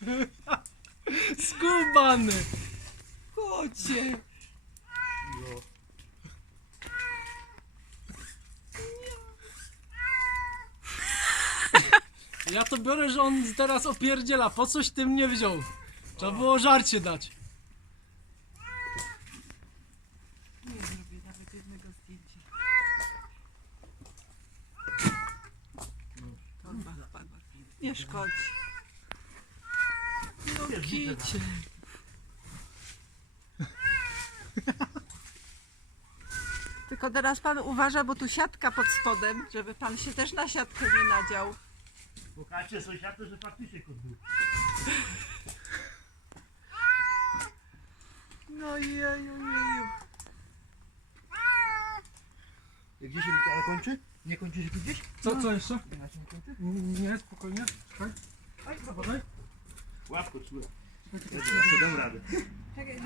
Skubany! Chodźcie. No. Ja to biorę, że on teraz opierdziela. Po coś tym nie wziął? Trzeba było żarcie dać. Nie zrobię nawet jednego zdjęcia. Nie szkodzi. No kicie. Tylko teraz pan uważa, bo tu siatka pod spodem, żeby pan się też na siatkę nie nadział. Pokażcie sąsiadu, że faktycznie kot był. No jeju, jeju. Gdzie się Wika kończy? Nie kończy się tu gdzieś? Co, co jeszcze? Nie? Nie, spokojnie. Czekaj. Aj, zobaczaj. Łapko czułem. Jeszcze dam radę. Czekaj.